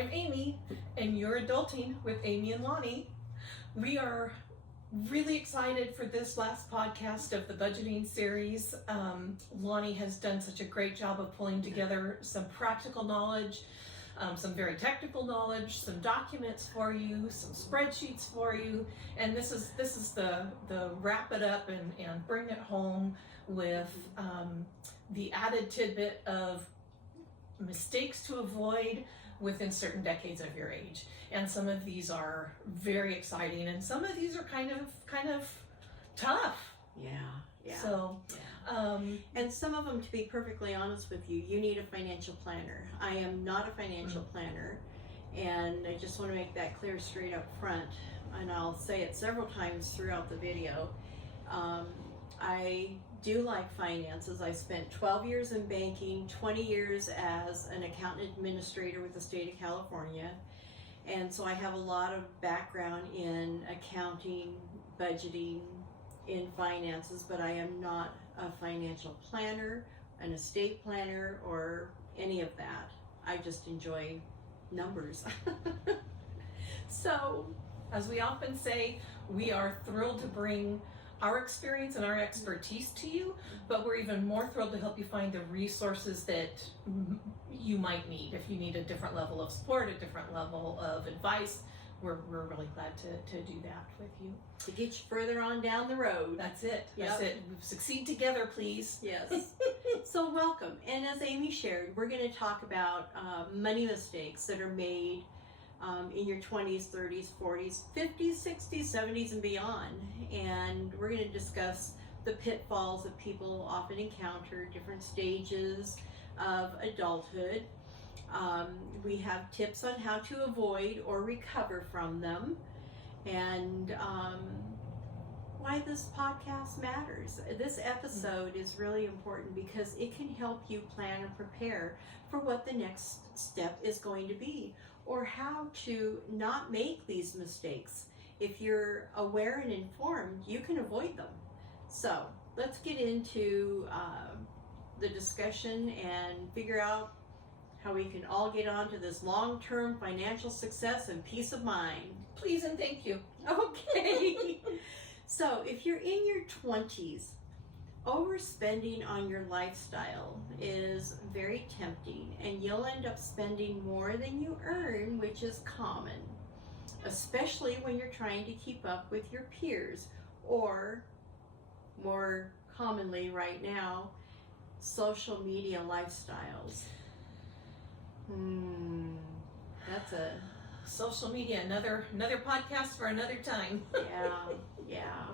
I'm Amy, and you're adulting with Amy and Lani. We are really excited for this last podcast of the budgeting series. Lani has done such a great job of pulling together some practical knowledge, some very technical knowledge, some documents for you, some spreadsheets for you, and this is the wrap it up and bring it home with the added tidbit of mistakes to avoid within certain decades of your age. And some of these are very exciting, and some of these are kind of tough. Yeah. So, and some of them, to be perfectly honest with you, you need a financial planner. I am not a financial planner, and I just want to make that clear straight up front, and I'll say it several times throughout the video. I do like finances. I spent 12 years in banking, 20 years as an accountant administrator with the state of California, and so I have a lot of background in accounting, budgeting, in finances, but I am not a financial planner, an estate planner, or any of that. I just enjoy numbers. So, as we often say, we are thrilled to bring our experience and our expertise to you, but we're even more thrilled to help you find the resources that you might need. If you need a different level of support, a different level of advice, we're really glad to do that with you. To get you further on down the road. That's it. Yep. That's it. Succeed together, please. Yes. So welcome. And as Amy shared, we're going to talk about money mistakes that are made in your 20s, 30s, 40s, 50s, 60s, 70s, and beyond. And we're going to discuss the pitfalls that people often encounter, different stages of adulthood. We have tips on how to avoid or recover from them, and why this podcast matters. This episode is really important because it can help you plan and prepare for what the next step is going to be, or how to not make these mistakes. If you're aware and informed, you can avoid them. So let's get into the discussion and figure out how we can all get on to this long-term financial success and peace of mind. Please and thank you. Okay. So if you're in your 20s, overspending on your lifestyle is very tempting, and you'll end up spending more than you earn, which is common, especially when you're trying to keep up with your peers, or more commonly right now, social media lifestyles. That's a social media, another podcast for another time. yeah.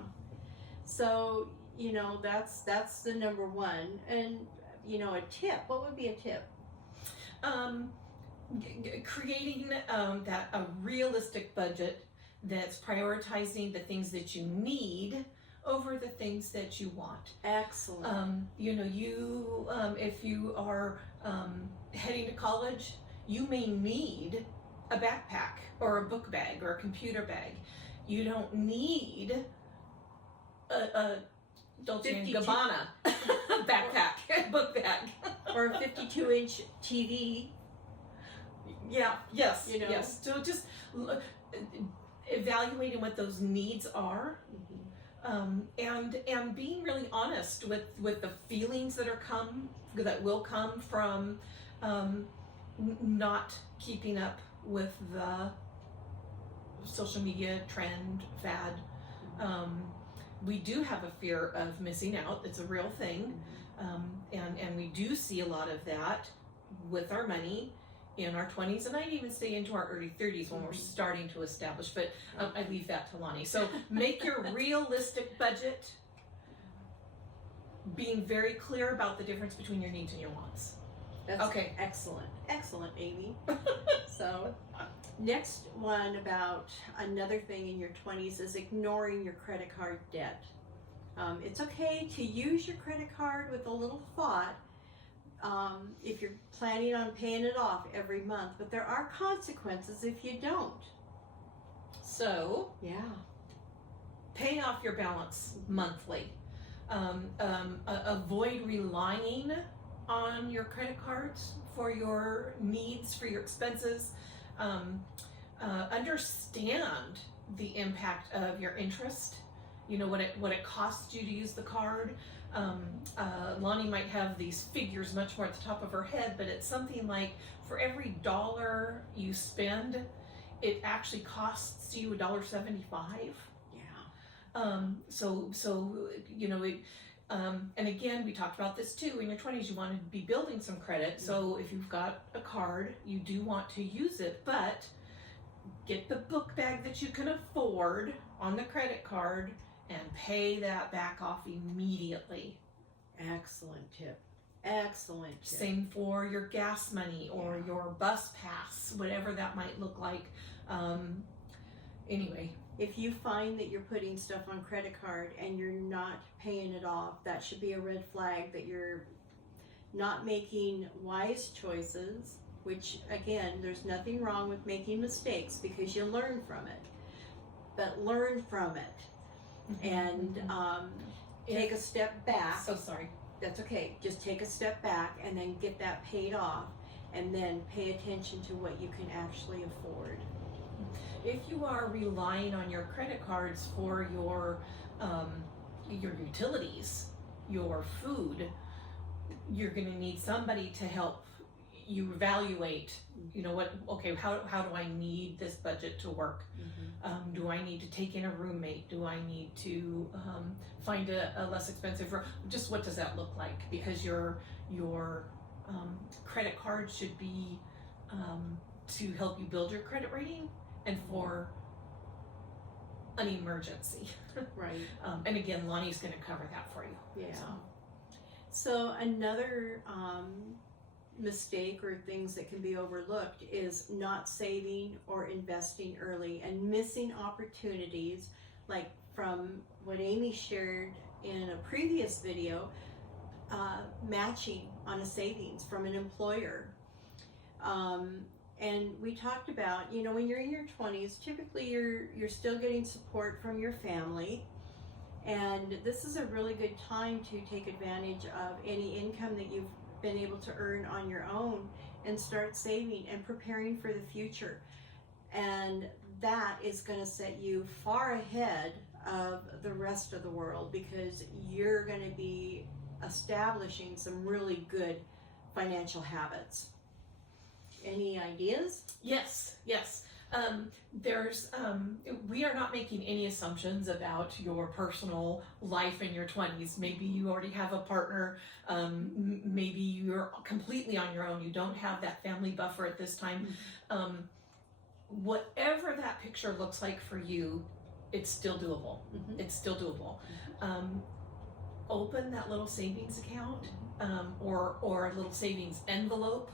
So, that's the number one. And, a tip, what would be a tip? Creating a realistic budget that's prioritizing the things that you need over the things that you want. Excellent. If you are heading to college, you may need a backpack or a book bag or a computer bag. You don't need a Dolce & Gabbana backpack, book bag. Or a 52-inch TV. Yeah, yes, yes. So just evaluating what those needs are. And being really honest with the feelings that will come from not keeping up with the social media trend fad. We do have a fear of missing out. It's a real thing, and we do see a lot of that with our money in our 20s, and I'd even say into our early 30s when we're starting to establish, but I leave that to Lani. So make your realistic budget, being very clear about the difference between your needs and your wants. That's okay. Excellent, Amy. So next one about another thing in your 20s is ignoring your credit card debt. It's okay to use your credit card with a little thought, if you're planning on paying it off every month, but there are consequences if you don't. So, yeah, pay off your balance monthly. Avoid relying on your credit cards for your needs, for your expenses. understand the impact of your interest. You know what it costs you to use the card. Lani might have these figures much more at the top of her head, but it's something like for every $1 you spend, it actually costs you $1.75. Yeah. So you know it. And again, we talked about this too. In your 20s, you want to be building some credit. So if you've got a card, you do want to use it, but get the book bag that you can afford on the credit card and pay that back off immediately. Excellent tip. Excellent tip. Same for your gas money or your bus pass, whatever that might look like. Anyway. If you find that you're putting stuff on credit card and you're not paying it off, that should be a red flag that you're not making wise choices, which again, there's nothing wrong with making mistakes because you learn from it. But learn from it and take a step back. So sorry. That's okay. Just take a step back and then get that paid off and then pay attention to what you can actually afford. If you are relying on your credit cards for your utilities, your food, you're going to need somebody to help you evaluate. You know what? Okay, how do I need this budget to work? Do I need to take in a roommate? Do I need to find a less expensive room? Just what does that look like? Because your credit card should be to help you build your credit rating and for an emergency. Right. And again, Lani's going to cover that for you. Yeah. So another mistake or things that can be overlooked is not saving or investing early and missing opportunities, like from what Amy shared in a previous video, matching on a savings from an employer. And we talked about, you know, when you're in your 20s, typically you're still getting support from your family. And this is a really good time to take advantage of any income that you've been able to earn on your own and start saving and preparing for the future. And that is going to set you far ahead of the rest of the world because you're going to be establishing some really good financial habits. Any ideas? Yes. We are not making any assumptions about your personal life in your 20s. Maybe you already have a partner. Maybe you're completely on your own. You don't have that family buffer at this time. Whatever that picture looks like for you, it's still doable. It's still doable. Open that little savings account or a little savings envelope.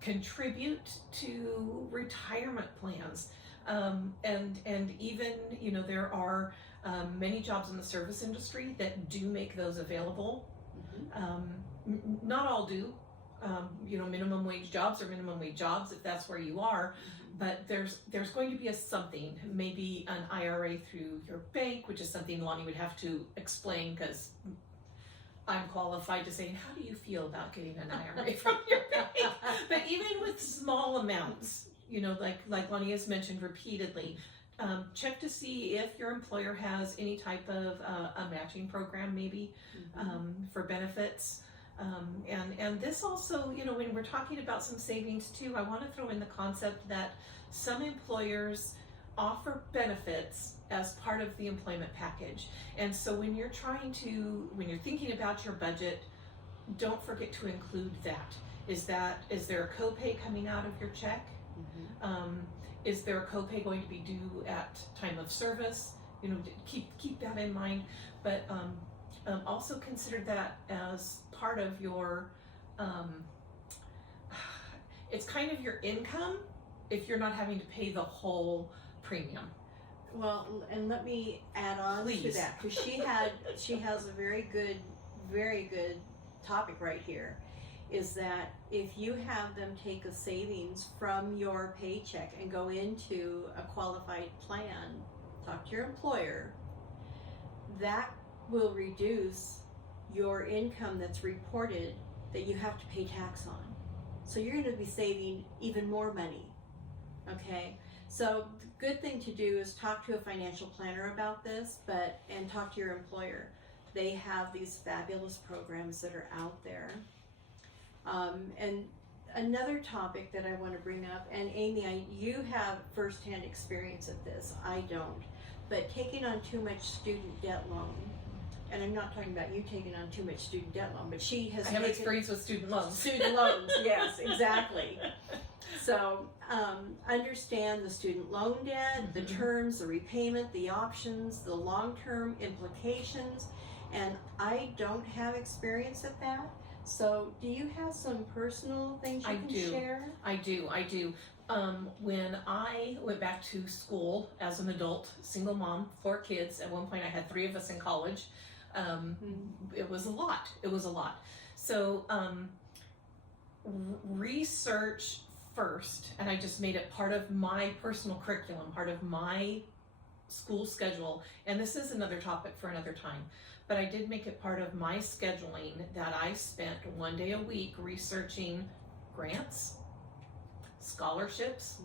Contribute to retirement plans, and even, you know, there are many jobs in the service industry that do make those available. Not all do. You know, minimum wage jobs are minimum wage jobs if that's where you are, but there's going to be something, maybe an IRA through your bank, which is something Lani would have to explain because I'm qualified to say, how do you feel about getting an IRA from your bank? But even with small amounts, you know, like Lani has mentioned repeatedly, check to see if your employer has any type of a matching program, maybe for benefits. And this also, you know, when we're talking about some savings too, I want to throw in the concept that some employers offer benefits as part of the employment package. And so when you're thinking about your budget, don't forget to include that. Is there a copay coming out of your check? Is there a copay going to be due at time of service? You know, keep that in mind. But also consider that as part of your, it's kind of your income if you're not having to pay the whole premium. Well, and let me add on to that, because she has a very good topic right here, is that if you have them take a savings from your paycheck and go into a qualified plan, talk to your employer, that will reduce your income that's reported that you have to pay tax on. So you're going to be saving even more money. Okay, so the good thing to do is talk to a financial planner about this, and talk to your employer. They have these fabulous programs that are out there. And another topic that I want to bring up, and Amy, you have firsthand experience of this. I don't. But taking on too much student debt loan, and I'm not talking about you taking on too much student debt loan, but she has I have experience with student loans. Student loans, yes, exactly. So understand the student loan debt, the terms, the repayment, the options, the long-term implications, and I don't have experience at that. So do you have some personal things you can share? I do. When I went back to school as an adult, single mom, 4 kids, at one point I had 3 of us in college. It was a lot. So research first, and I just made it part of my personal curriculum, part of my school schedule, and this is another topic for another time, but I did make it part of my scheduling that I spent 1 day a week researching grants, scholarships,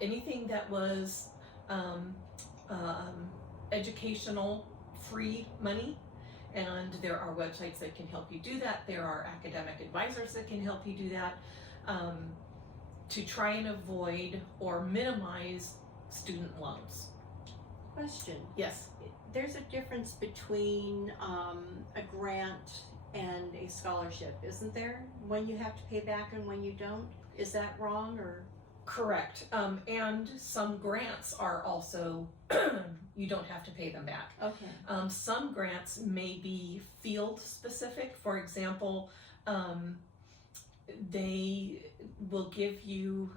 anything that was educational free money. And there are websites that can help you do that. There are academic advisors that can help you do that, to try and avoid or minimize student loans. Question. Yes. There's a difference between a grant and a scholarship, isn't there? When you have to pay back and when you don't. Is that wrong or? Correct. And some grants are also, you don't have to pay them back. Okay. Some grants may be field specific. For example, they will give you,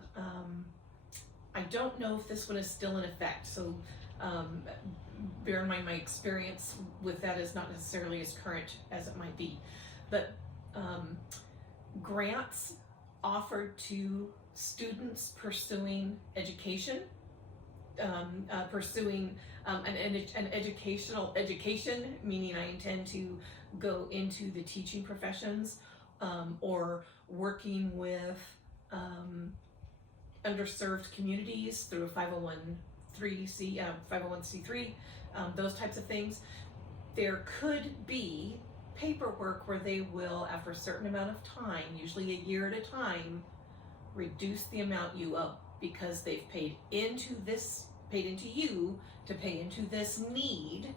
I don't know if this one is still in effect, so bear in mind my experience with that is not necessarily as current as it might be, but grants offered to students pursuing education, pursuing an educational education, meaning I intend to go into the teaching professions, or working with underserved communities through a 501c3, those types of things. There could be paperwork where they will, after a certain amount of time, usually a year at a time, reduce the amount you owe because they've paid into you to pay into this need,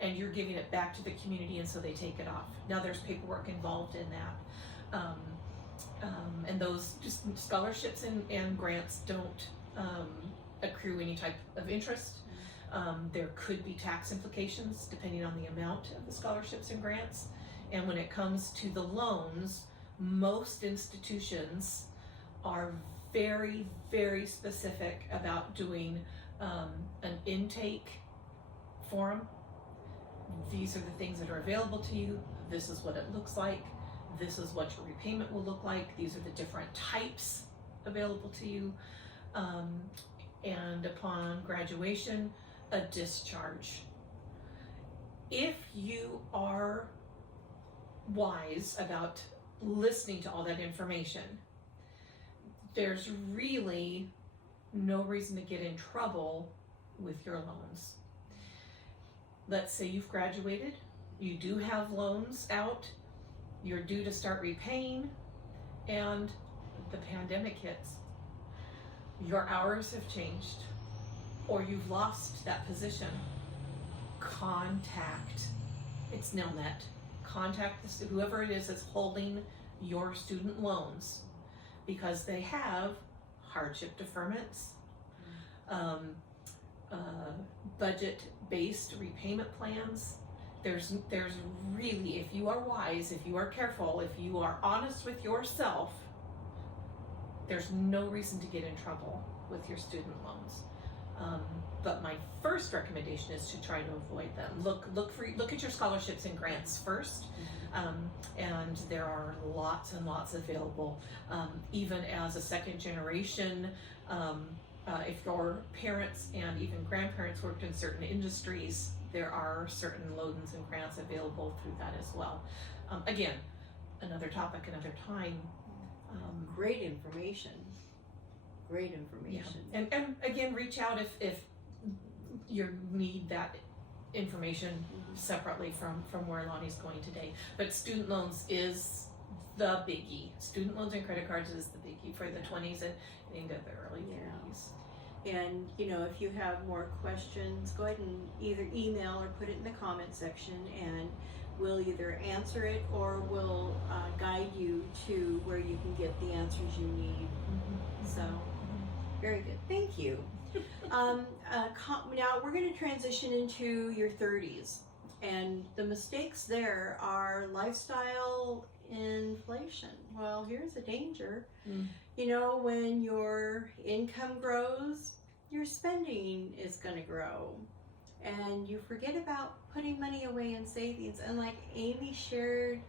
and you're giving it back to the community, and so they take it off. Now there's paperwork involved in that, and those just scholarships and grants don't accrue any type of interest. There could be tax implications depending on the amount of the scholarships and grants. And when it comes to the loans, most institutions are very, very specific about doing an intake form. These are the things that are available to you. This is what it looks like. This is what your repayment will look like. These are the different types available to you. And upon graduation, a discharge. If you are wise about listening to all that information, there's really no reason to get in trouble with your loans. Let's say you've graduated, you do have loans out, you're due to start repaying, and the pandemic hits. Your hours have changed, or you've lost that position. It's Nelnet. Contact whoever it is that's holding your student loans, because they have hardship deferments, budget-based repayment plans. There's really, if you are wise, if you are careful, if you are honest with yourself, there's no reason to get in trouble with your student loans. But my first recommendation is to try to avoid them. Look at your scholarships and grants first, and there are lots and lots available. Even as a second generation, if your parents and even grandparents worked in certain industries, there are certain loans and grants available through that as well. Again, another topic, another time. Great information. Great information. Yeah. And again, reach out if you need that information separately from where Lonnie's going today. But student loans is the biggie. Student loans and credit cards is the biggie for the 20s and into the early 30s. And if you have more questions, go ahead and either email or put it in the comment section, and we'll either answer it or we'll guide you to where you can get the answers you need. So, very good. Thank you. Now we're going to transition into your 30s, and the mistakes there are lifestyle inflation. Well, here's a danger. When your income grows, your spending is going to grow, and you forget about putting money away in savings. And like Amy shared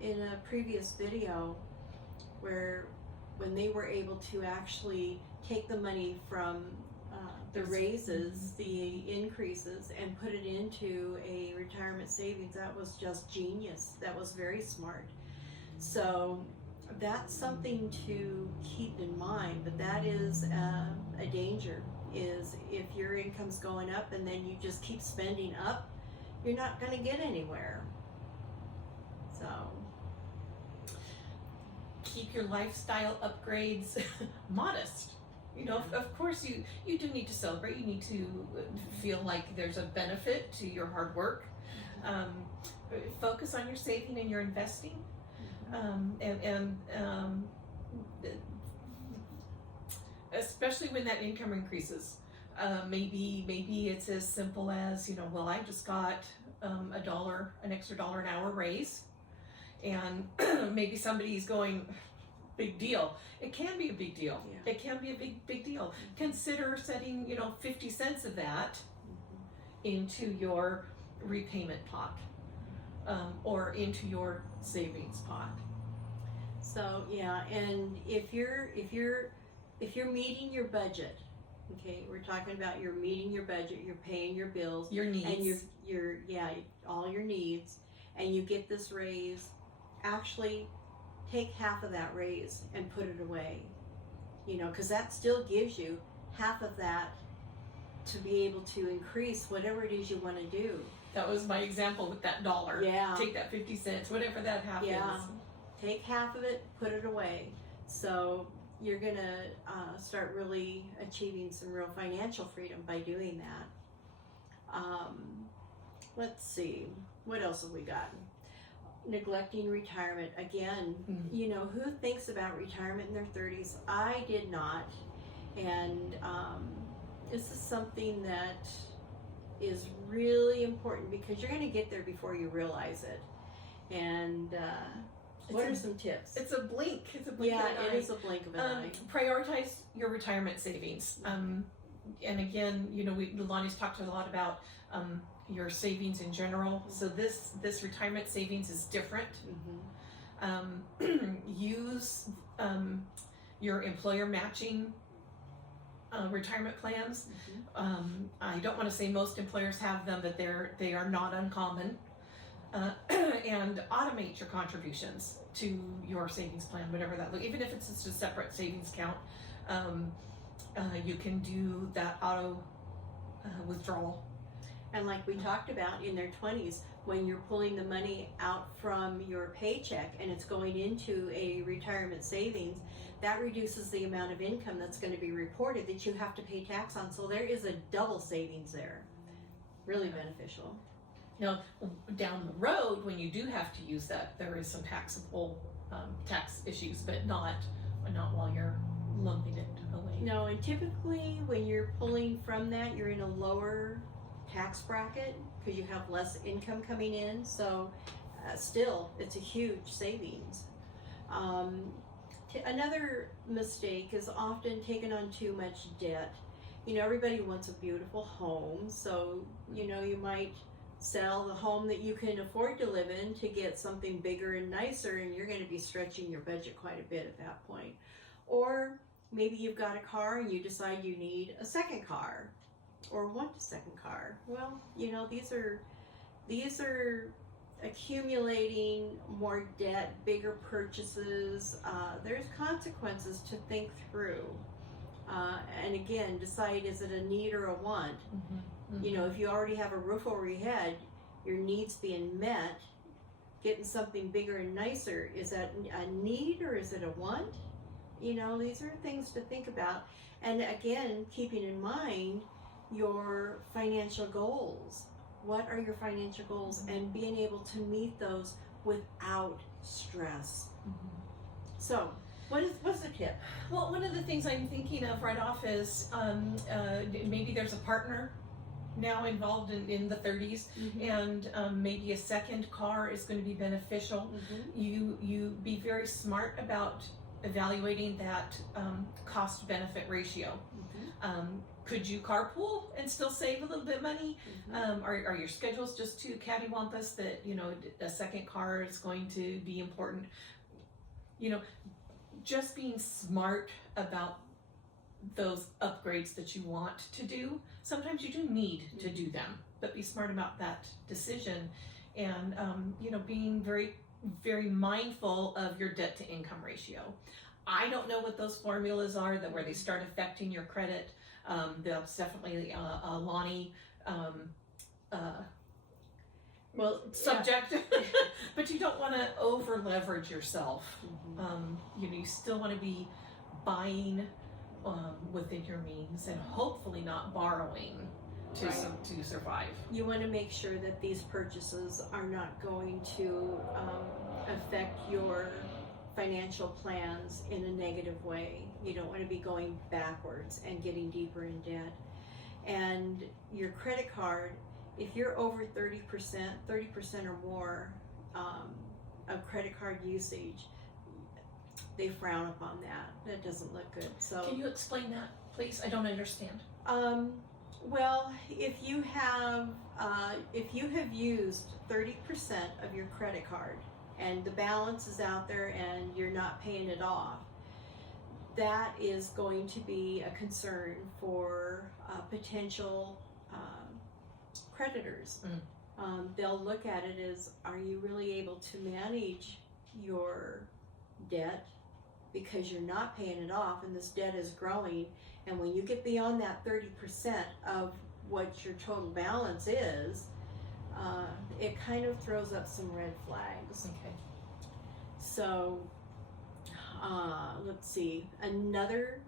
in a previous video, where when they were able to actually take the money from the raises, the increases, and put it into a retirement savings, that was just genius. That was very smart. So that's something to keep in mind, but that is a danger, is if your income's going up and then you just keep spending up, you're not going to get anywhere. So keep your lifestyle upgrades modest. Of course you do need to celebrate. You need to feel like there's a benefit to your hard work. Focus on your saving and your investing. Especially when that income increases. Maybe it's as simple as, well, I just got an extra $1 an hour raise, and maybe somebody's going, big deal. It can be a big deal. It can be a big deal. Consider setting 50 cents of that into your repayment pot, or into your savings pot. So and if you're meeting your budget, okay, we're talking about you're meeting your budget, you're paying your bills, your needs, and you're all your needs, and you get this raise, actually take half of that raise and put it away, because that still gives you half of that to be able to increase whatever it is you want to do. That was my example with that $1. Yeah. Take that 50 cents, whatever that half is. Take half of it, put it away. So you're going to start really achieving some real financial freedom by doing that. Let's see. What else have we got? Neglecting retirement. Again, who thinks about retirement in their 30s? I did not. And this is something that is really important, because you're going to get there before you realize it. And what are some tips? It's a blink. It's a blink of an eye. It is a blink of an eye. Prioritize your retirement savings. And again, Lonnie's talked a lot about your savings in general. So this retirement savings is different. Use your employer matching retirement plans. I don't want to say most employers have them, but they are not uncommon. And automate your contributions to your savings plan, whatever that looks. Even if it's just a separate savings account, you can do that auto withdrawal. And like we talked about in their 20s, when you're pulling the money out from your paycheck and it's going into a retirement savings, that reduces the amount of income that's going to be reported that you have to pay tax on. So there is a double savings there. Really beneficial. Now, down the road, when you do have to use that, there is some taxable tax issues, but not while you're lumping it away. No, and typically when you're pulling from that, you're in a lower tax bracket because you have less income coming in. So still, it's a huge savings. Another mistake is often taking on too much debt. Everybody wants a beautiful home, so you might sell the home that you can afford to live in to get something bigger and nicer, and you're going to be stretching your budget quite a bit at that point. Or maybe you've got a car and you decide you need a second car or want a second car. Well, these are accumulating more debt, bigger purchases, there's consequences to think through. And again, decide, is it a need or a want? You know, if you already have a roof over your head, your needs being met, getting something bigger and nicer, is that a need or is it a want? You know, these are things to think about. And again, keeping in mind your financial goals. What are your financial goals? And being able to meet those without stress. So, what's the tip? Well, one of the things I'm thinking of right off is maybe there's a partner now involved in the 30s, and maybe a second car is going to be beneficial. You be very smart about evaluating that cost benefit ratio. Could you carpool and still save a little bit of money? Are your schedules just too cattywampus that, you know, a second car is going to be important? You know, just being smart about those upgrades that you want to do. Sometimes you do need to do them, but be smart about that decision. And, you know, being very, very mindful of your debt to income ratio. I don't know what those formulas are where they start affecting your credit. That's definitely a Lani subject, but you don't want to over leverage yourself. You know, you still want to be buying within your means and hopefully not borrowing to survive. You want to make sure that these purchases are not going to affect your financial plans in a negative way. You don't want to be going backwards and getting deeper in debt. And your credit card, if you're over 30% or more of credit card usage, they frown upon that. That doesn't look good. So can you explain that, please? I don't understand. Well, if you have used 30% of your credit card and the balance is out there and you're not paying it off, that is going to be a concern for potential creditors. They'll look at it as, are you really able to manage your debt because you're not paying it off and this debt is growing, and when you get beyond that 30% of what your total balance is, it kind of throws up some red flags. Okay. So let's see, another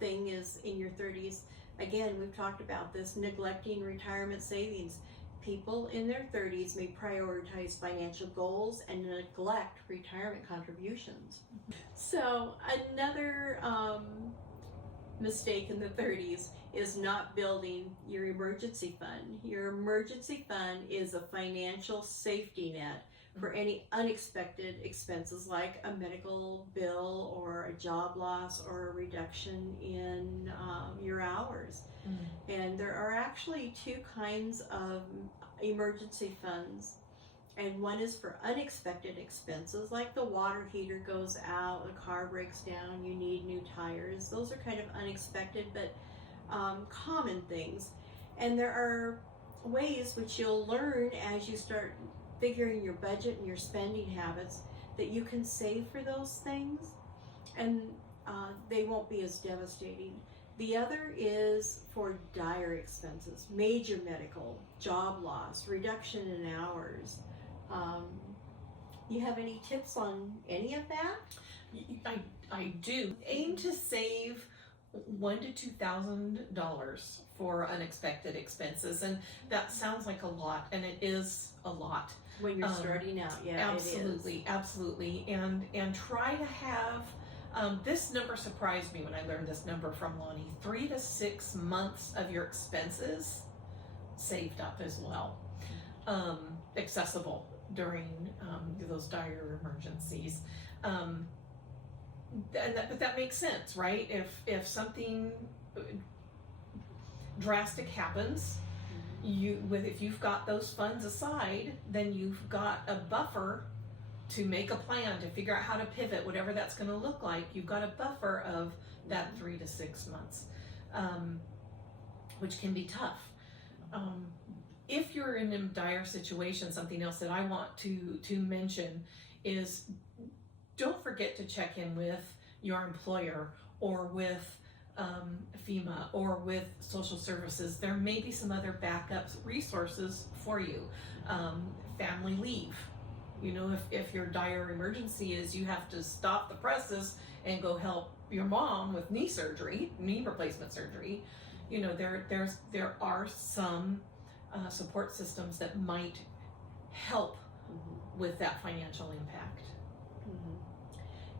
thing is in your 30s, again, we've talked about this, neglecting retirement savings. People in their 30s may prioritize financial goals and neglect retirement contributions. So another mistake in the 30s is not building your emergency fund. Your emergency fund is a financial safety net for any unexpected expenses like a medical bill or a job loss or a reduction in your hours. And there are actually two kinds of emergency funds, and one is for unexpected expenses like the water heater goes out, the car breaks down, you need new tires. Those are kind of unexpected but common things. And there are ways which you'll learn as you start figuring your budget and your spending habits that you can save for those things, and they won't be as devastating. The other is for dire expenses, major medical, job loss, reduction in hours. You have any tips on any of that? I do. Aim to save $1,000 to $2,000 for unexpected expenses, and that sounds like a lot, and it is a lot when you're starting out. Yeah, absolutely, it is. Absolutely, and try to have. This number surprised me when I learned this number from Lani. 3 to 6 months of your expenses saved up as well, accessible during those dire emergencies. But that makes sense, right? If something drastic happens, if you've got those funds aside, then you've got a buffer to make a plan, to figure out how to pivot, whatever that's going to look like. You've got a buffer of that 3 to 6 months, which can be tough. if you're in a dire situation, something else that I want to mention is don't forget to check in with your employer or with FEMA or with social services. There may be some other backups resources for you. Family leave. You know, if your dire emergency is you have to stop the presses and go help your mom with knee replacement surgery, you know, there are some support systems that might help with that financial impact.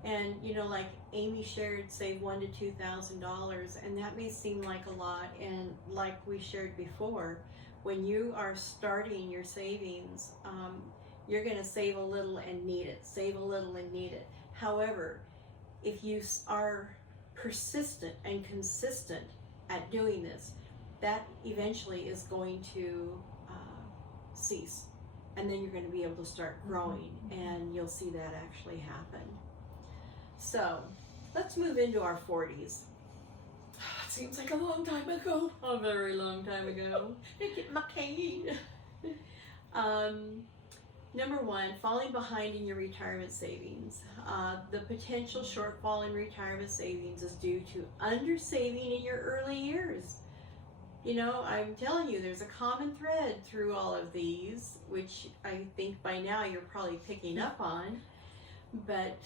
And you know, like Amy shared, save $1,000 to $2,000, and that may seem like a lot. And like we shared before, when you are starting your savings, you're going to save a little and need it. Save a little and need it. However, if you are persistent and consistent at doing this, that eventually is going to cease, and then you're going to be able to start growing, and you'll see that actually happen. So let's move into our 40s. It seems like a long time ago. A very long time ago. Get my cane. Number one, falling behind in your retirement savings. The potential shortfall in retirement savings is due to undersaving in your early years. You know, I'm telling you, there's a common thread through all of these, which I think by now you're probably picking up on. But,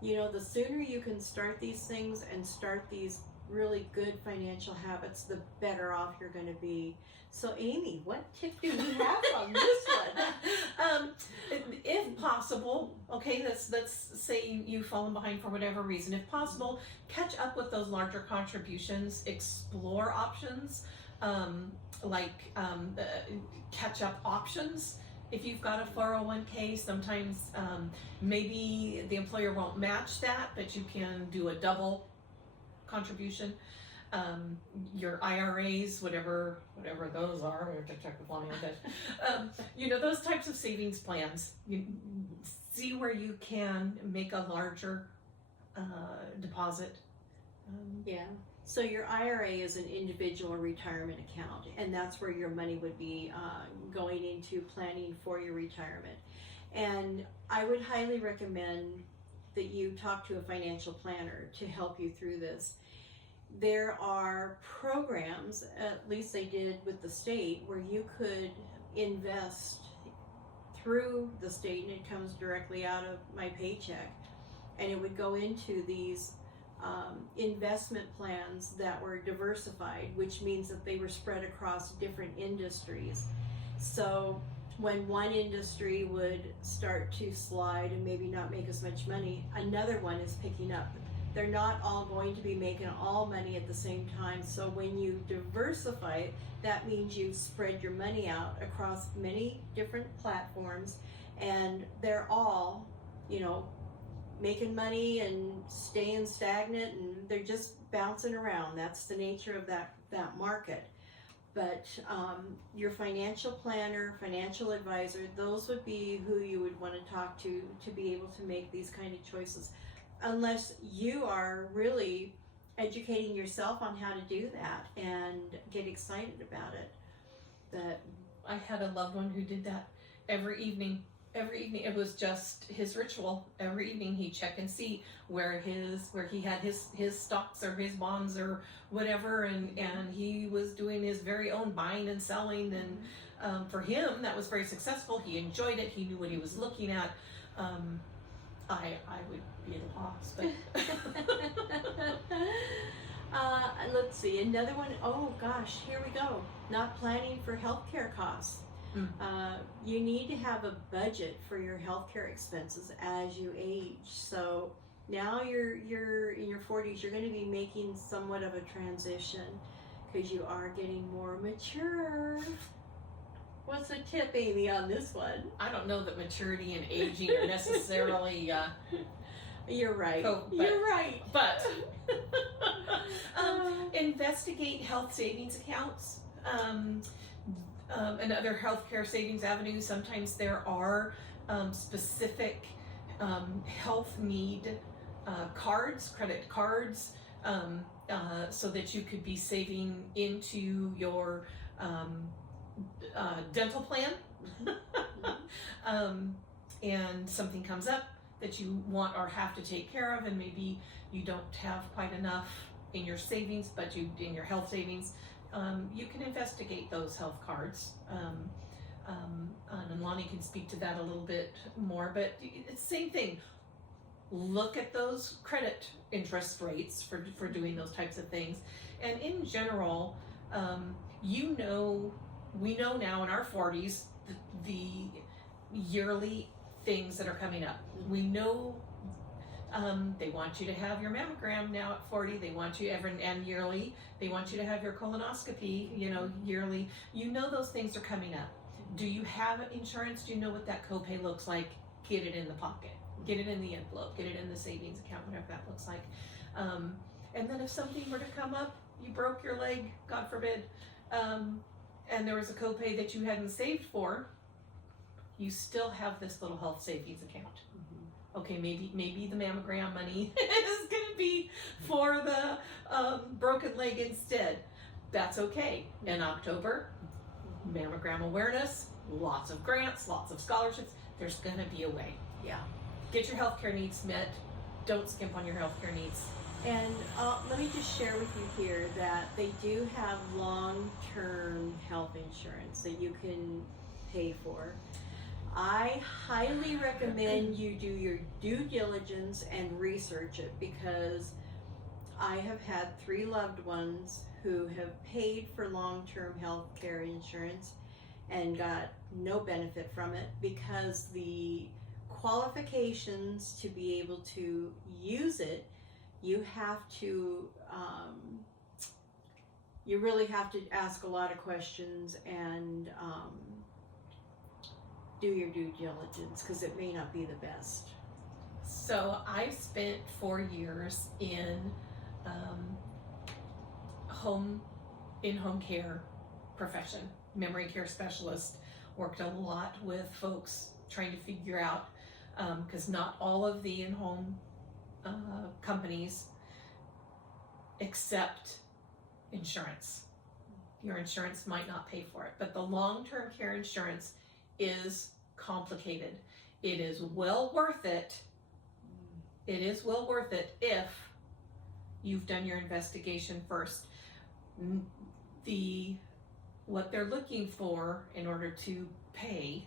you know, the sooner you can start these things and start these really good financial habits, the better off you're going to be. So, Amy, what tip do we have on this one? If possible, okay, let's say you've fallen behind for whatever reason. If possible, catch up with those larger contributions. Explore options like catch-up options. If you've got a 401k, sometimes maybe the employer won't match that, but you can do a double contribution. Your IRAs, whatever those are, we have to check with Lani on that. You know, those types of savings plans. You see where you can make a larger deposit. Yeah. So your IRA is an individual retirement account, and that's where your money would be going into planning for your retirement. And I would highly recommend that you talk to a financial planner to help you through this. There are programs, at least they did with the state, where you could invest through the state, and it comes directly out of my paycheck, and it would go into these investment plans that were diversified, which means that they were spread across different industries. So when one industry would start to slide and maybe not make as much money, another one is picking up. They're not all going to be making all money at the same time. So when you diversify, that means you spread your money out across many different platforms, and they're all, you know, making money and staying stagnant, and they're just bouncing around. That's the nature of that market. But your financial planner, financial advisor, those would be who you would want to talk to be able to make these kind of choices, unless you are really educating yourself on how to do that and get excited about it. But I had a loved one who did that every evening. It was just his ritual. Every evening he'd check and see where he had his stocks or his bonds or whatever, and he was doing his very own buying and selling, and for him that was very successful. He enjoyed it. He knew what he was looking at. I would be at a loss, but let's see, another one. Oh gosh, here we go. Not planning for healthcare costs. You need to have a budget for your healthcare expenses as you age. So now you're in your 40s, you're going to be making somewhat of a transition because you are getting more mature. What's the tip, Amy, on this one? I don't know that maturity and aging are necessarily you're right. You're right. But investigate health savings accounts. And other healthcare savings avenues. Sometimes there are specific health need credit cards, so that you could be saving into your dental plan, and something comes up that you want or have to take care of, and maybe you don't have quite enough in your savings, but in your health savings, you can investigate those health cards. And Lani can speak to that a little bit more, but it's the same thing. Look at those credit interest rates for doing those types of things. And in general, we know now in our 40s the yearly things that are coming up. We know they want you to have your mammogram now at 40. They want you and yearly. They want you to have your colonoscopy, yearly. You know those things are coming up. Do you have insurance? Do you know what that copay looks like? Get it in the pocket. Get it in the envelope. Get it in the savings account, whatever that looks like. And then if something were to come up, you broke your leg, God forbid, and there was a copay that you hadn't saved for, you still have this little health savings account. Okay, maybe the mammogram money is going to be for the broken leg instead. That's okay. In October, mammogram awareness, lots of grants, lots of scholarships. There's going to be a way. Yeah. Get your healthcare needs met. Don't skimp on your healthcare needs. And let me just share with you here that they do have long-term health insurance that you can pay for. I highly recommend you do your due diligence and research it, because I have had 3 loved ones who have paid for long-term health care insurance and got no benefit from it, because the qualifications to be able to use it, you have to, you really have to ask a lot of questions and do your due diligence, because it may not be the best. So I spent 4 years in home care profession, memory care specialist. Worked a lot with folks trying to figure out, because not all of the in-home companies accept insurance. Your insurance might not pay for it, but the long-term care insurance is complicated. It is well worth it. It is well worth it if you've done your investigation first. What they're looking for in order to pay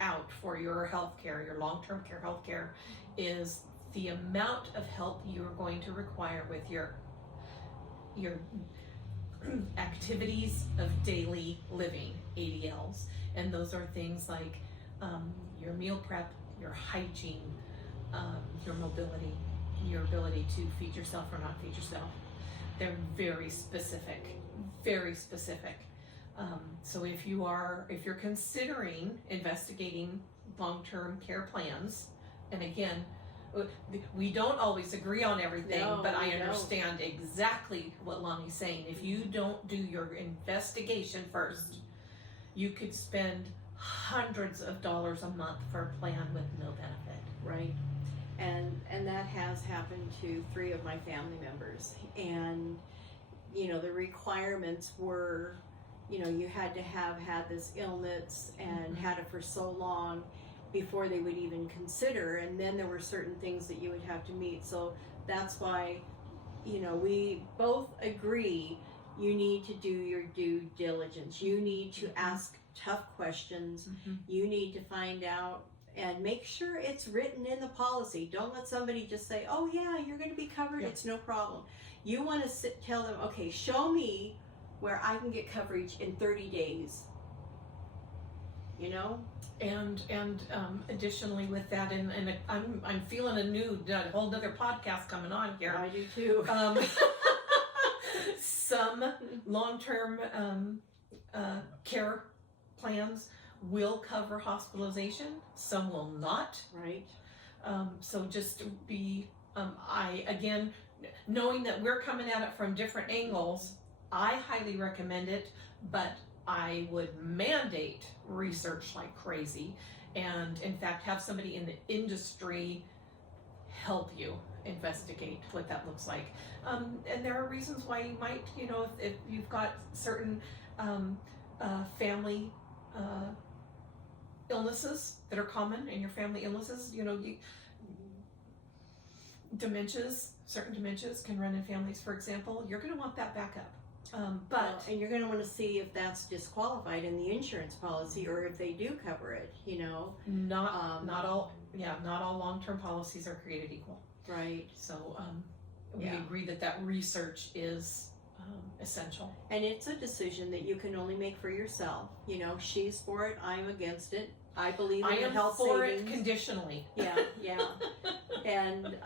out for your health care, your long-term care health care, is the amount of help you are going to require with your activities of daily living, ADLs. And those are things like your meal prep, your hygiene, your mobility, your ability to feed yourself or not feed yourself. They're very specific, very specific. So if you're considering investigating long-term care plans, and again, we don't always agree on everything, but I understand exactly what Lani's saying. If you don't do your investigation first, you could spend hundreds of dollars a month for a plan with no benefit. Right. And that has happened to 3 of my family members. And, the requirements were, you had to have had this illness and had it for so long before they would even consider. And then there were certain things that you would have to meet. So that's why, we both agree you need to do your due diligence. You need to ask tough questions. You need to find out and make sure it's written in the policy. Don't let somebody just say, oh yeah, you're going to be covered. It's no problem. You want to tell them, okay, show me where I can get coverage in 30 days. And additionally with that, and I'm feeling a whole nother podcast coming on here. I do too. Some long-term care plans will cover hospitalization. Some will not. Right. So just be, again, knowing that we're coming at it from different angles, I highly recommend it, but I would mandate research like crazy, and in fact have somebody in the industry help you investigate what that looks like. And there are reasons why you might, if you've got certain family illnesses that are common in your family illnesses. Dementias, certain dementias can run in families, for example. You're going to want that backup. And you're going to want to see if that's disqualified in the insurance policy, or if they do cover it. Not all long-term policies are created equal. Right. So we agree that research is essential. And it's a decision that you can only make for yourself. She's for it. I'm against it. I believe in the health savings. I am for it conditionally. Yeah. And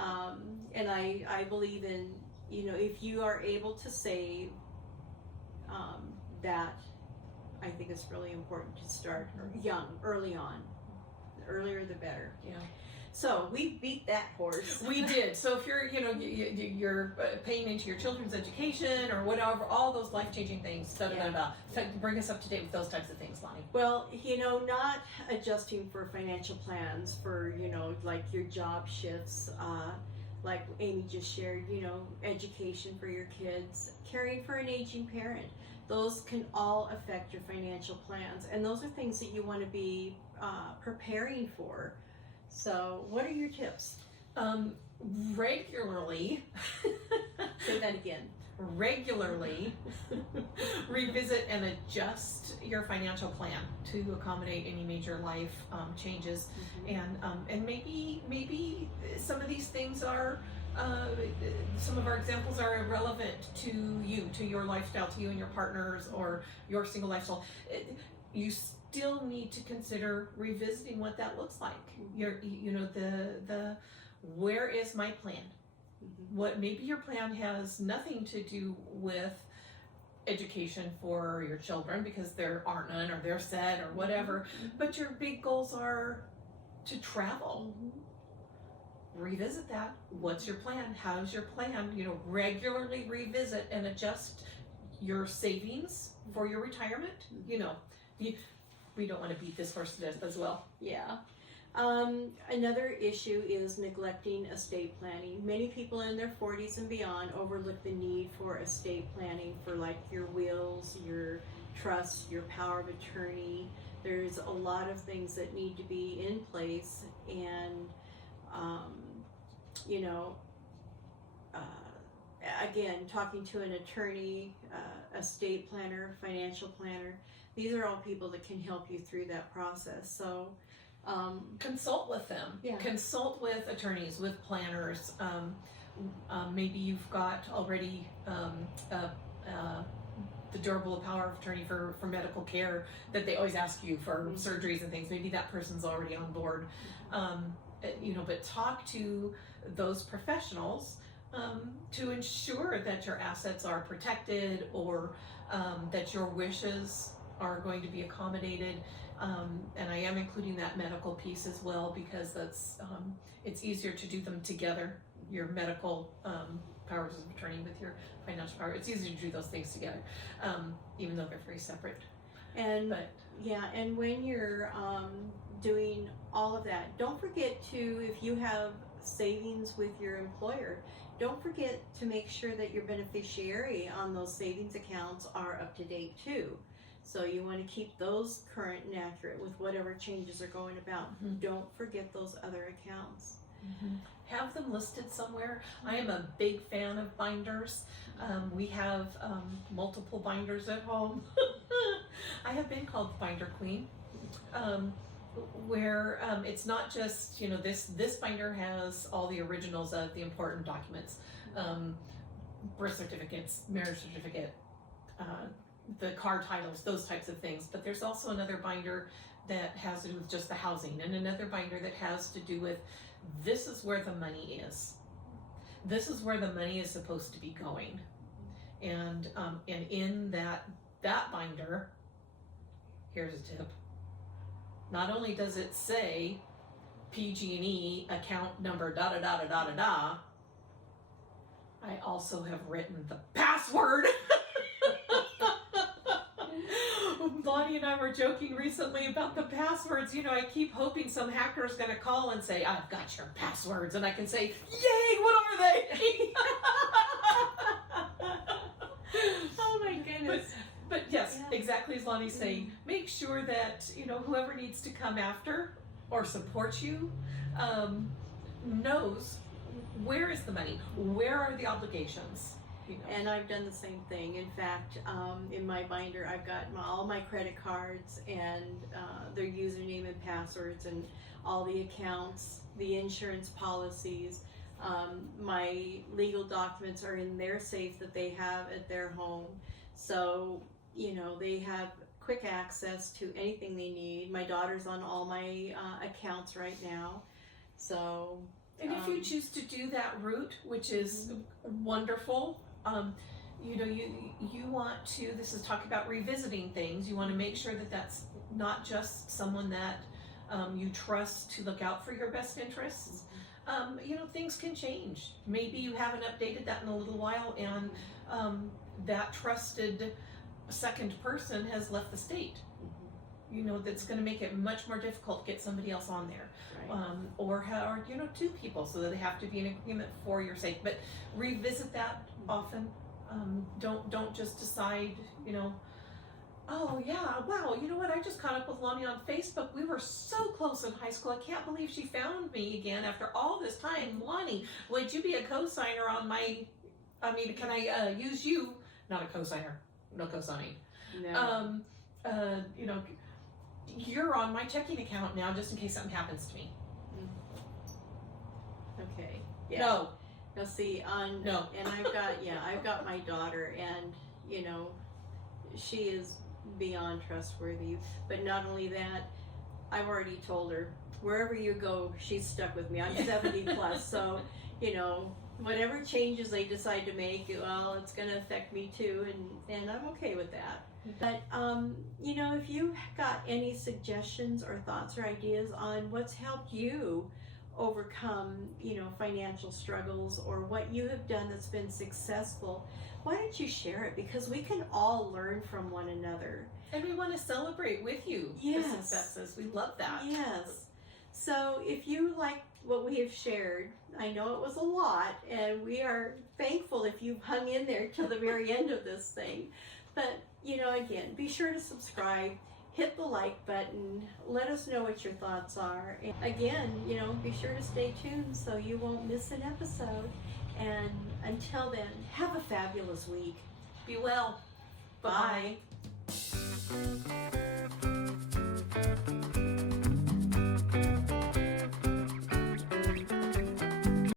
I believe in, if you are able to save, that I think it's really important to start early on. The earlier the better. Yeah. So we beat that horse. We did. So if you're, you're paying into your children's education or whatever, all those life-changing things, So bring us up to date with those types of things, Lani. Well, not adjusting for financial plans for, like your job shifts, like Amy just shared, education for your kids, caring for an aging parent. Those can all affect your financial plans. And those are things that you want to be preparing for. So what are your tips? Regularly. Say that again. Regularly revisit and adjust your financial plan to accommodate any major life changes. And maybe some of these things are some of our examples are irrelevant to you, to your lifestyle, to you and your partners, or your single lifestyle. You still need to consider revisiting what that looks like. The where is my plan? What maybe your plan has nothing to do with education for your children because there aren't none, or they're set, or whatever, but your big goals are to travel. Revisit that. What's your plan? How's your plan? Regularly revisit and adjust your savings for your retirement. We don't want to beat this horse to death as well. Yeah. Another issue is neglecting estate planning. Many people in their 40s and beyond overlook the need for estate planning for like your wills, your trusts, your power of attorney. There's a lot of things that need to be in place, and again, talking to an attorney, estate planner, financial planner, these are all people that can help you through that process. So consult with them. Yeah. Consult with attorneys, with planners. Maybe you've got already the durable power of attorney for medical care that they always ask you for surgeries and things. Maybe that person's already on board. But talk to those professionals to ensure that your assets are protected, or that your wishes are going to be accommodated. And I am including that medical piece as well, because that's it's easier to do them together. Your medical powers of attorney with your financial power, it's easier to do those things together, even though they're very separate. And when you're doing all of that, don't forget to, if you have savings with your employer, don't forget to make sure that your beneficiary on those savings accounts are up to date too. So you want to keep those current and accurate with whatever changes are going about. Don't forget those other accounts. Have them listed somewhere. I am a big fan of binders. We have multiple binders at home. I have been called the binder queen, where it's not just, this binder has all the originals of the important documents, birth certificates, marriage certificate, the car titles, those types of things. But there's also another binder that has to do with just the housing, and another binder that has to do with, this is where the money is. This is where the money is supposed to be going. And in that binder, here's a tip. Not only does it say PG&E account number da-da-da-da-da-da-da, I also have written the password. Lani and I were joking recently about the passwords. I keep hoping some hacker is going to call and say, I've got your passwords. And I can say, yay, what are they? Oh my goodness. But yes, exactly exactly as Lani's saying. Make sure that, you know, whoever needs to come after or support you knows where is the money, where are the obligations. You know. And I've done the same thing. In fact, in my binder, I've got all my credit cards and their username and passwords and all the accounts, the insurance policies. My legal documents are in their safe that they have at their home. So, you know, they have quick access to anything they need. My daughter's on all my accounts right now. So, and if you choose to do that route, which is wonderful, you know, you want to, this is talking about revisiting things. You want to make sure that that's not just someone that you trust to look out for your best interests. You know, things can change. Maybe you haven't updated that in a little while, and that trusted second person has left the state. You know, that's going to make it much more difficult to get somebody else on there. Right. Or you know, two people, so that they have to be in agreement for your sake. But revisit that often. Don't just decide, you know, oh yeah, wow, you know what, I just caught up with Lani on Facebook. We were so close in high school. I can't believe she found me again after all this time. Lani, would you be a co-signer on my, can I use you? Not a co-signer, no co-signing. No. You know, you're on my checking account now just in case something happens to me. Okay. Yeah. No. Now see, no. And I've got my daughter, and you know, she is beyond trustworthy. But not only that, I've already told her, wherever you go, she's stuck with me. I'm 70 plus, so you know, whatever changes they decide to make, well, it's going to affect me too, and I'm okay with that. But you know, if you got any suggestions or thoughts or ideas on what's helped you overcome, you know, financial struggles, or what you have done that's been successful, why don't you share it? Because we can all learn from one another. And we want to celebrate with you the successes. We love that. Yes. So if you like what we have shared, I know it was a lot, and we are thankful if you've hung in there till the very end of this thing. But, you know, again, be sure to subscribe, hit the like button, let us know what your thoughts are. And again, you know, be sure to stay tuned so you won't miss an episode. And until then, have a fabulous week. Be well. Bye. Bye.